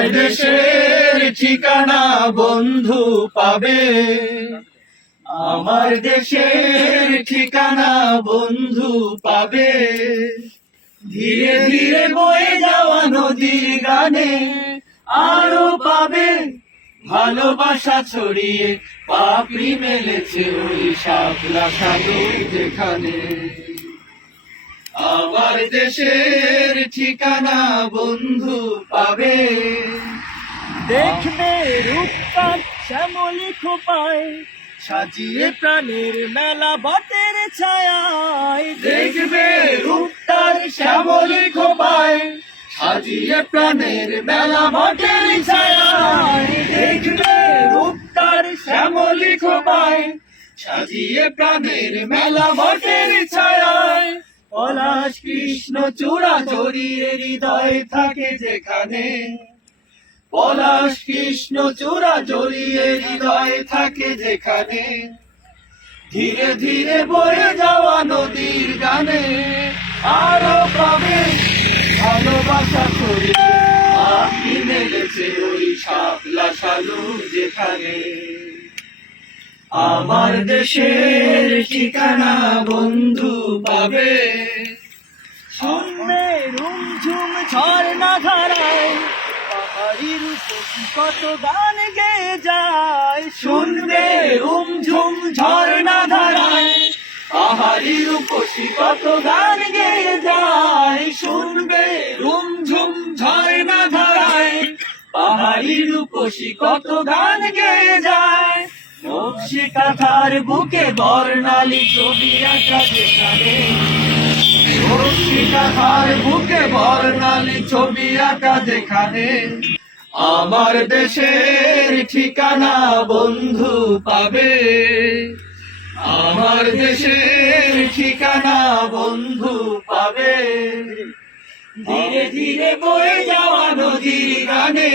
আমার দেশের ঠিকানা বন্ধু পাবে, আমার দেশের ঠিকানা বন্ধু পাবে। ধীরে ধীরে বয়ে যাওয়া নদীর গানে আরো পাবে, ভালোবাসা ছড়িয়ে পাপড়ি মেলেছে ওই শাপলা সাগর যেখানে। আমার দেশের ঠিকানা বন্ধু পাবে। দেখবে রূপকার শ্যামলি খোপায় সাজিয়ে প্রাণের মেলা বটের ছায়ায়। দেখবে রূপটার শ্যামলি খোপায় সাজিয়ে প্রাণের মেলা বটের ছায়ায়। দেখবে রূপটার শ্যামলি খোপায় সাজিয়ে প্রাণের মেলা বটের ছায়ায়। পলাশ কৃষ্ণ চূড়া জড়িয়ে হৃদয় থাকে যেখানে, পলাশ কৃষ্ণ চূড়া জড়িয়ে হৃদয় থাকে যেখানে। ধীরে ধীরে বয়ে যাওয়া নদীর গানে আরো পাবে, ভালোবাসা ছড়িয়ে পাপড়ি মেলেছে ওই শাপলা সাগর যেখানে। আমার দেশের ঠিকানা বন্ধু পাবে। শুনবে রুমঝুম ঝর্ণা ধারায় পাহাড়ির উপর কত গান গেয়ে যায়। শুনবে রুমঝুম ঝর্ণা ধারায় পাহাড়ির উপসি কত গান গেয়ে যায়। শুনবে রুমঝুম ঝর্ণা ধারায় পাহাড়ির উপসি কত গান গেয়ে যায়। নকশি কাঁথার বুকে বর্ণালী ছবি আঁকা যেখানে, নকশি কাঁথার বুকে বর্ণালী ছবি আঁকা যেখানে। আমার দেশের ঠিকানা বন্ধু পাবে, আমার দেশের ঠিকানা বন্ধু পাবে। ধীরে ধীরে বয়ে যাওয়া নদীর গানে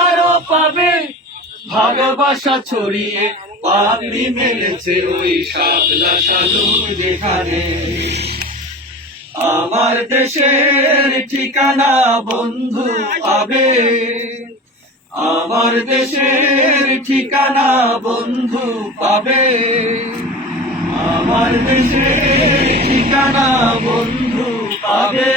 আরো পাবে, ভালোবাসা ছড়িয়ে পাপড়ি মেলেছে ওই শাপলা সাগর যেখানে। আমার দেশের ঠিকানা বন্ধু পাবে, আমার দেশের ঠিকানা বন্ধু পাবে, আমার দেশের ঠিকানা বন্ধু পাবে।